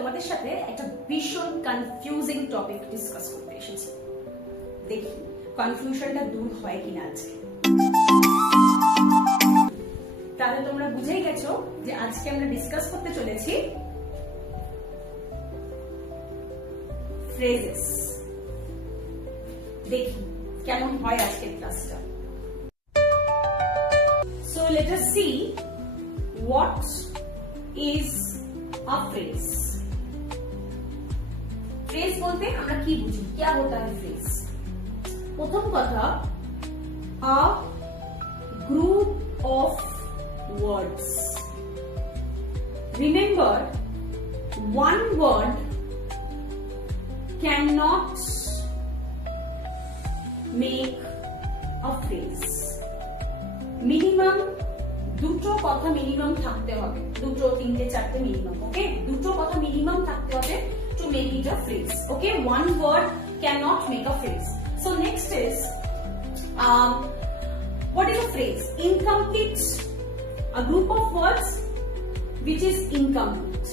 তোমাদের সাথে একটা ভীষণ কনফিউজিং টপিক ডিসকাস করতে এসেছি। দেখি কনফিউশনটা দূর হয় কিনা আজকে। তাহলে তোমরা বুঝেই গেছো যে আজকে আমরা ডিসকাস করতে চলেছি ফ্রেজেস। দেখি কেমন হয় আজকের ক্লাসটা। So let us see what is a phrase. Phrase বলতে আমরা কি বুঝি? क्या होता है phrase? প্রথম কথা, a group of words. Remember, one word cannot make a phrase. Minimum দুটো কথা মিনিমাম থাকতে হবে, দুটো তিনটে চারটে মিনিমাম। ওকে, দুটো কথা মিনিমাম থাকতে হবে to make it a phrase. Okay, one word cannot make a phrase. So next is what is a phrase? Incomplete, a group of words which is incomplete.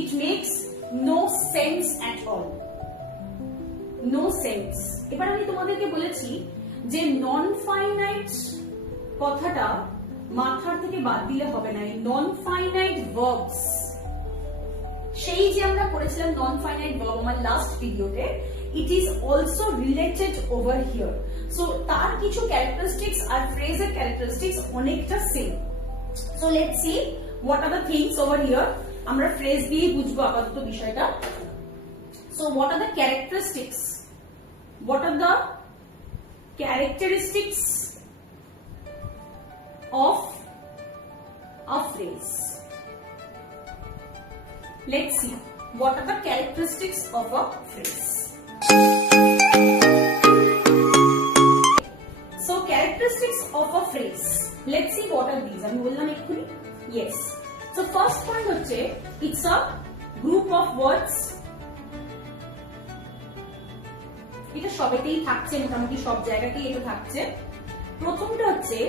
It makes no sense at all. No sense. এবার আমি তোমাদেরকে বলেছি যে non finite কথাটা মাথার থেকে বাদ দিলে হবে না। এই নন ফাইনাইট ভার্বস, সেই যে আমরা করেছিলাম নন ফাইনাইট ভার্ব আমার লাস্ট ভিডিওতে, it is also related over here. So তার কিছু ক্যারেক্টারিস্টিক্স আর ফ্রেজের ক্যারেক্টারিস্টিক্স অনেকটা same. So let's see what are the things over here. আমরা ফ্রেজ দিয়ে বুঝবো আপাতত বিষয়টা। So what are the characteristics? What are the characteristics of a phrase? Let's see what are the characteristics of a phrase. So characteristics of a phrase, let's see what are these. আমি বললাম এক্ষুনি, yes. So first point হচ্ছে it's a group of words. এটা সবেতেই থাকছে, মোটামুটি সব জায়গাতেই এটা থাকছে। প্রথমটা হচ্ছে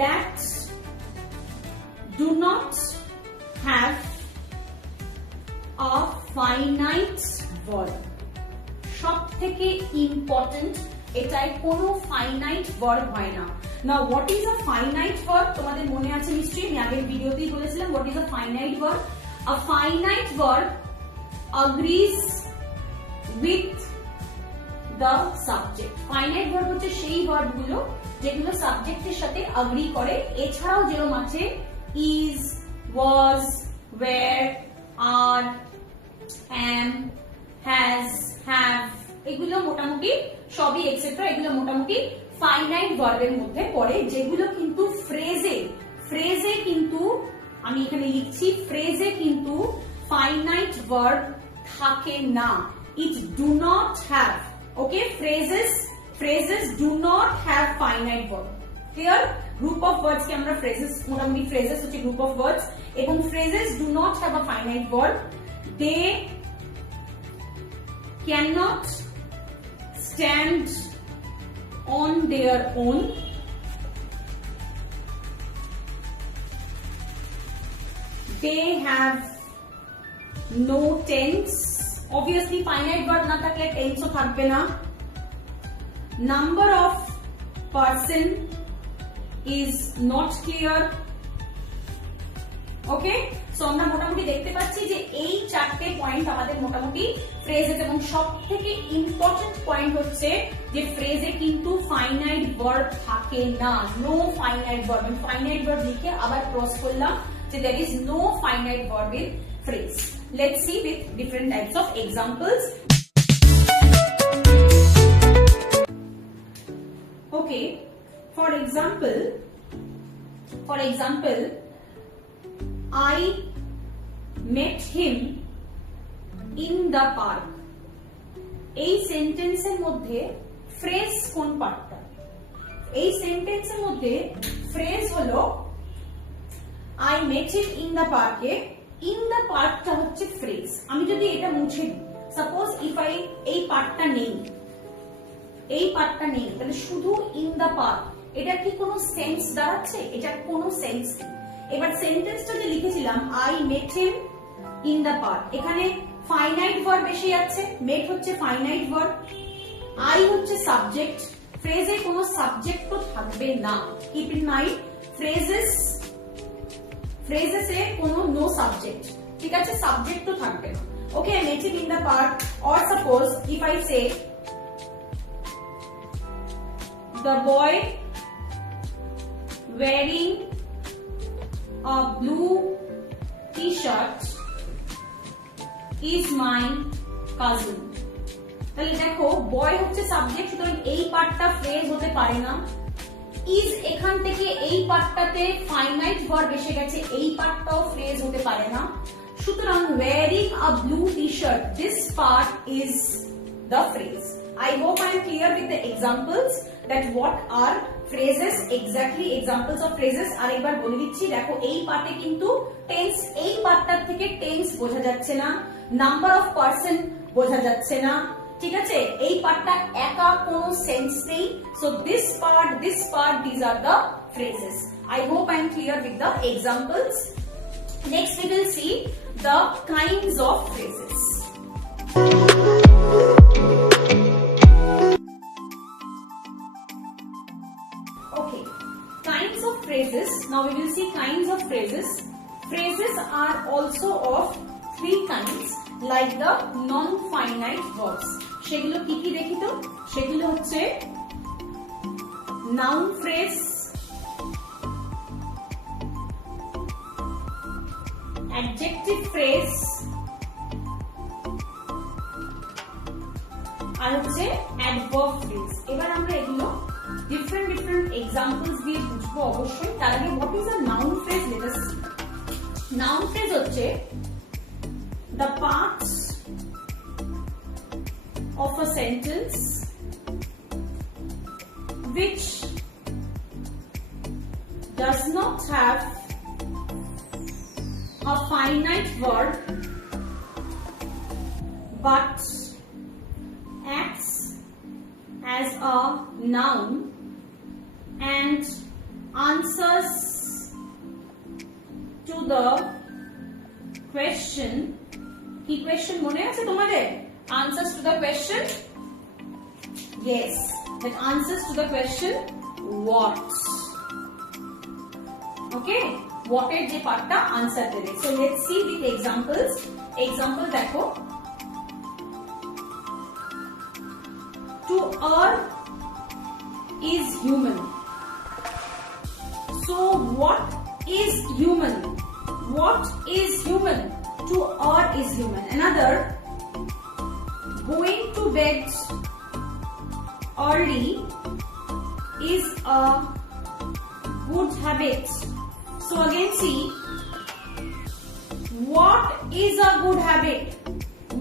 that do not have a finite verb. সব থেকে ইম্পর্টেন্ট, এটাই কোনো ফাইনাইট ভার্ব হয় না। Now what is a finite verb? তোমাদের মনে আছে নিশ্চয়ই, আমি আগের ভিডিওতেই বলেছিলাম what is a finite verb. A finite verb agrees with the subject. Finite verb হচ্ছে সেই ভার্ব গুলো যেগুলো সাবজেক্টের সাথে এগ্রি করে। এছাড়াও যেরকম আছে is, was, were, are, am, has, have, এগুলো মোটামুটি সবই এক্সেট্রা, এগুলো মোটামুটি ফাইনাইট ভার্বের মধ্যে পড়ে, যেগুলো কিন্তু ফ্রেজে কিন্তু আমি এখানে লিখছি ফ্রেজে কিন্তু ফাইনাইট ভার্ব থাকে না। It do not have. Okay, phrases do not have finite verb. Clear? Group of words কে আমরা phrases, মোটামুটি phrases হচ্ছে group of words, এবং phrases do not have a finite verb. They cannot stand on their own. They have no tense. Obviously finite verb না থাকলে tense ও থাকবে না। Number of person is not clear. Okay, so আমরা মোটামুটি দেখতে পাচ্ছি যে এই চারটে পয়েন্ট আমাদের মোটামুটি ফ্রেজে, এবং সবথেকে ইম্পর্টেন্ট পয়েন্ট হচ্ছে যে ফ্রেজে কিন্তু ফাইনাইট ভার্ব থাকে না। No finite verb. Finite verb লিখে আবার ক্রস করলাম যে there is no finite verb in phrase. Let's see with different types of examples. Okay, for example, I met him in the park. এই সেন্টেন্সের মধ্যে ফ্রেজ কোন পার্টটা? এই সেন্টেন্সের মধ্যে ফ্রেজ হলো I met him in the park. In the পার্টটা হচ্ছে ফ্রেজ। আমি যদি এটা মুছে দিই, সাপোজ ইফ আই এই পার্টটা নেই, তাহলে শুধু ইন দ্য পার্ক, এটা কি কোনো সেন্স দাঁড়াচ্ছে? এটা কোনো সেন্স নেই। এবার সেন্টেন্সটা যে লিখেছিলাম I met him in the part, এখানে ফাইনাইট ভার্ব এসে যাচ্ছে, মেড হচ্ছে ফাইনাইট ভার্ব, আই হচ্ছে সাবজেক্ট, ফ্রেজে কোনো সাবজেক্ট তো থাকবে না, কিপ ইন মাইন্ড, ফ্রেজেসে কোনো নো সাবজেক্ট, ঠিক আছে, সাবজেক্ট তো থাকবে না। Okay, made it in the part, or suppose if I say the boy wearing a blue t-shirt is my cousin, তাহলে দেখো বয় হচ্ছে সাবজেক্ট, সুতরাং এই পার্টটা ফ্রেজ হতে পারে না, ইজ এখান থেকে এই পার্টটাতে ফাইনাইট ভার্ব এসে গেছে, এই পার্টটাও ফ্রেজ হতে পারে না, সুতরাং wearing a blue t-shirt, this part is the phrase. I hope I am clear with the examples that what are phrases, exactly examples of phrases. আরেকবার বলে দিচ্ছি, দেখো এই পার্টে কিন্তু টেন্স, এই পার্টটার থেকে টেন্স বোঝা যাচ্ছে না, নাম্বার অফ পারসন বোঝা যাচ্ছে না, ঠিক আছে, এই পার্টটা একা কোনো সেন্স নেই, so this part, these are the phrases. I hope I am clear with the examples. Next we will see the kinds of phrases. Okay, kinds of phrases. Now we will see kinds of phrases. Phrases are also of three kinds, like the non-finite verbs. সেগুলো কি কি দেখি তো? সেগুলো হচ্ছে noun phrase, adjective phrase, আর হচ্ছে adverb phrase. এবার আমরা এগুলো different examples দিয়ে বুঝবো অবশ্যই। তার আগে what is a noun phrase? Let us see. Noun phrase হচ্ছে the parts of a sentence which does not have a finite verb but acts as a noun and answers to the question. কি question মনে আছে তোমাদের? Answers to the question? Yes, that answers to the question what. Okay, what এর যে পার্টটা আনসার দেবে। So let's see with examples. Example দেখো, to err is human. So what is human? What is human? To err is human. Another, going to bed early is a good habit. So again see, what is a good habit?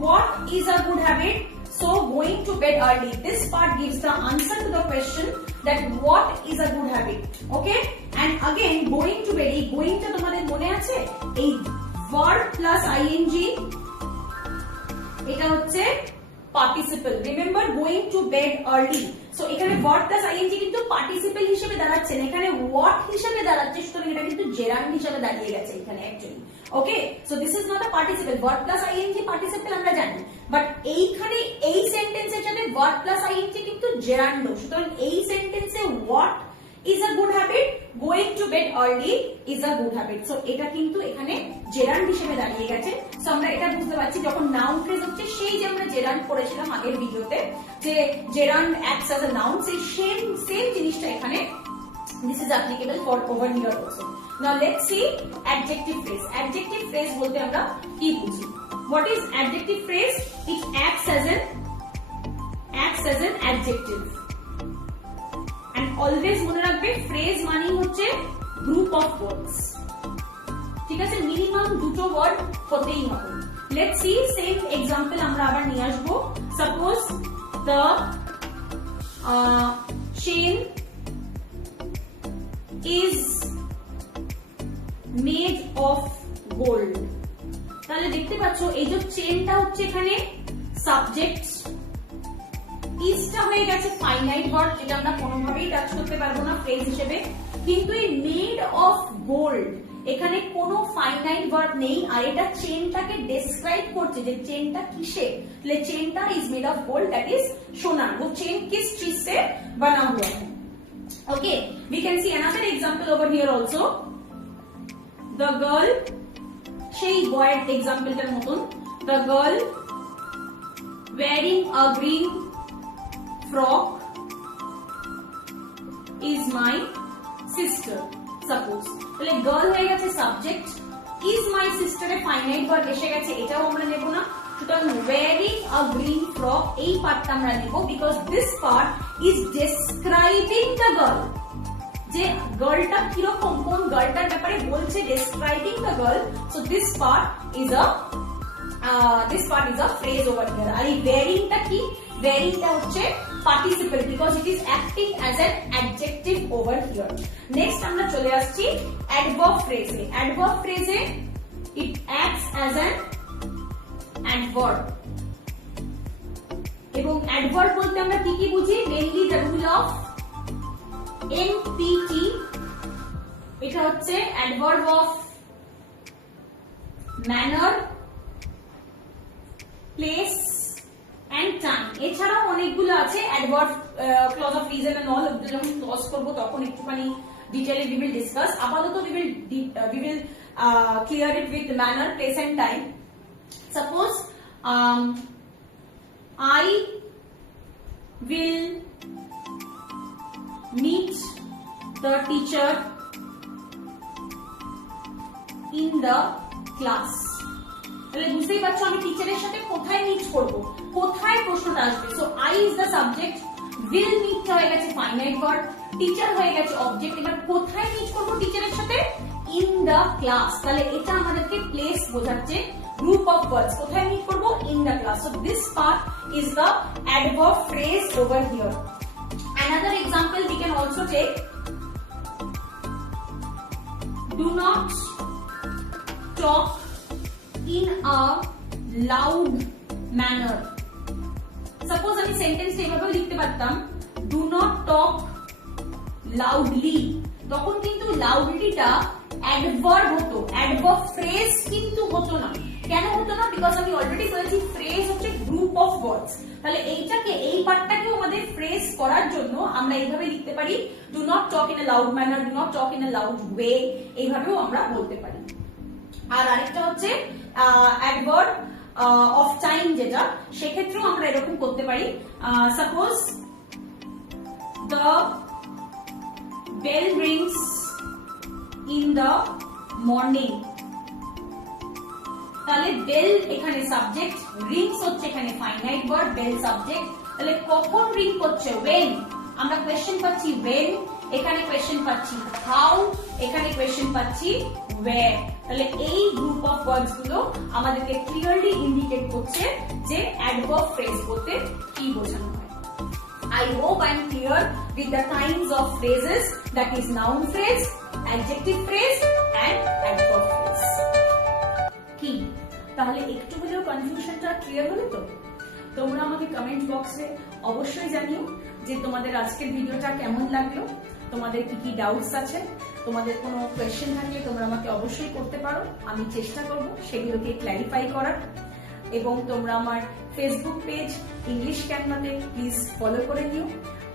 What is a good habit? So going to bed early, this part gives the answer to the question that what is a good habit. Okay, and again going to bed, এই going টা তোমাদের মনে আছে, এই verb plus ing, এটা হচ্ছে participle. Remember going to bed early. So এখানে verb plus ing কিন্তু participle হিসেবে দাঁড়াচ্ছে না, এখানে what হিসেবে দাঁড়াচ্ছে, সুতরাং এটা কিন্তু gerund হিসেবে দাঁড়িয়ে গেছে এখানে actually. Okay, so this is not a participle. Verb plus ing participle আমরা জানি, বাট এইখানে এই সেন্টেন্সের সাথে verb plus ing কিন্তু gerund, সুতরাং এই সেন্টেন্সে what is a good habit, going to bed early is a good habit. So এটা কিন্তু এখানে gerund হিসেবে দাঁড়িয়ে গেছে। সো আমরা এটা বুঝতে পারছি যখন noun phrase হচ্ছে, সেই যে আমরা gerund পড়েছিলাম আগের ভিডিওতে, যে gerund acts as a noun, সেই সেম জিনিসটা এখানে this is applicable for over here also. Now let's see adjective phrase. Adjective phrase বলতে আমরা কি বুঝি? What is adjective phrase? It acts as an adjective. And always মনে রাখবে phrase মানে হচ্ছে group of words. ঠিক আছে, মিনিমাম দুটো ওয়ার্ড হতেই হবে। Let's see same example আমরা আবার নিয়ে আসবো। Suppose the chain is made of gold. তাহলে দেখতে পাচ্ছ এই যে চেনটা হচ্ছে এখানে সাবজেক্ট, ইজটা হয়ে গেছে ফাইনাইট ভার্ব, যেটা আমরা কোনোভাবেই টাচ করতে পারবো না ফ্রেজ হিসেবে, কিন্তু এই মেড অফ গোল্ড এখানে কোনো ফাইনাইট ভার্ব নেই, আর এটা চেনটাকে ডেসক্রাইব করছে যে চেনটা কিসে, তাহলে চেনটা is made of gold, that is সোনা। वो चेन किस चीज से बना हुआ है? Okay, we can see another example over here also. The girl, সেই বয়ের এক্সাম্পলটার মতন, the girl wearing a green frock is my sister. Suppose তাহলে গার্ল হয়ে গেছে subject, is my sister A finite verb এসে গেছে, এটাও আমরা নেব না। সুতরাং ওয়্যারিং আ গ্রিন ফ্রক এই পার্টটা আমরা নেব, because this part is describing the girl, যে গার্লটা কিরকম, কোন গার্লটার ব্যাপারে বলছে, describing the girl. So this part is a phrase over here। আর এই ওয়্যারিংটা কি, ওয়্যারিংটা হচ্ছে participle, because it is acting as an adjective over here. Next আমরা চলে আসছি অ্যাডভার্ব ফ্রেজে। অ্যাডভার্ব ফ্রেজে it acts as an adverb, এবং অ্যাডভার্ব বলতে আমরা কি কি বুঝি, mainly the rule of NPT, এটা হচ্ছে adverb of manner, place and time. এছাড়াও অনেকগুলো আছে adverb, clause of reason and all, যখন ক্লজ করব তখন একটুখানি ডিটেইলে we will discuss। আপাতত we will clear it with manner, place and time. Suppose I will meet the teacher in the class। তাহলে বুঝতেই পারছো আমি টিচারের সাথে কোথায় মিট করব, কোথায় প্রশ্নটা আসবে। So I is the subject, will meet হয়ে গেছে ফাইনাইট ভার্ব, টিচার হয়ে গেছে অবজেক্ট। এবার কোথায় মিট করব টিচারের সাথে, ইন দ্য ক্লাস। তাহলে এটা আমাদেরকে প্লেস বোঝাচ্ছে, গ্রুপ অফ ওয়ার্ডস, কোথায় মিট করব, in the class. So this part is the adverb phrase over here. Another example we can also take, do not talk in a loud manner। Suppose আমি সেন্টেন্স এভাবে লিখতে পারতাম, do not talk loudly, তখন কিন্তু লাউডলিটা অ্যাডভার্ব হতো, অ্যাডভার্ব ফ্রেজ কিন্তু হতো না। কেন হতো না? বিকজ আমি অলরেডি বলেছি ফ্রেজ হচ্ছে গ্রুপ অফ ওয়ার্ডস। তাহলে এইটাকে, এই পার্টটাকেও আমাদের ফ্রেজ করার জন্য আমরা এইভাবে লিখতে পারি, do not talk in a loud manner, do not talk in a loud way, এইভাবেও আমরা বলতে পারি। আর আরেকটা হচ্ছে অ্যাডভার্ব অফ টাইম, যেটা সেক্ষেত্রেও আমরা এরকম করতে পারি। Suppose the bell rings in the morning, তাহলে বেল এখানে সাবজেক্ট, রিংস হচ্ছে এখানে ফাইনাইট ভার্ব, বেল সাবজেক্ট। তাহলে কখন রিং করছে, when, আমরা কোয়েশ্চেন পাচ্ছি when, এখানে কোয়েশ্চেন পাচ্ছি হাউ, এখানে কোয়েশ্চেন পাচ্ছি where। তাহলে এই গ্রুপ অফ ওয়ার্ডস গুলো আমাদেরকে ক্লিয়ারলি ইন্ডিকেট করছে যে অ্যাডভার্ব ফ্রেজ বলতে কি বোঝানো হয়। I hope I am clear with the kinds of phrases, that is noun phrase, adjective phrase and adverb phrase। কি তাহলে একটু হলেও কনফিউশনটা ক্লিয়ার হলো তো? তোমরা আমাকে কমেন্ট বক্সে অবশ্যই জানিও যে তোমাদের আজকের ভিডিওটা কেমন লাগলো, তোমাদের কি কি ডাউটস আছে, তোমাদের কোনো কোয়েশ্চেন থাকলে তোমরা আমাকে অবশ্যই করতে পারো, আমি চেষ্টা করব সেগুলোকে ক্ল্যারিফাই করার। এবং তোমরা আমার ফেসবুক পেজ ইংলিশ ক্যানভাতে প্লিজ ফলো করে নিও,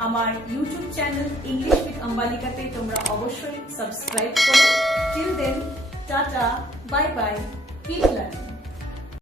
আমার ইউটিউব চ্যানেল ইংলিশ উইথ অম্বালিকাতে তোমরা অবশ্যই সাবস্ক্রাইব করো। Till then, tata, bye bye, keep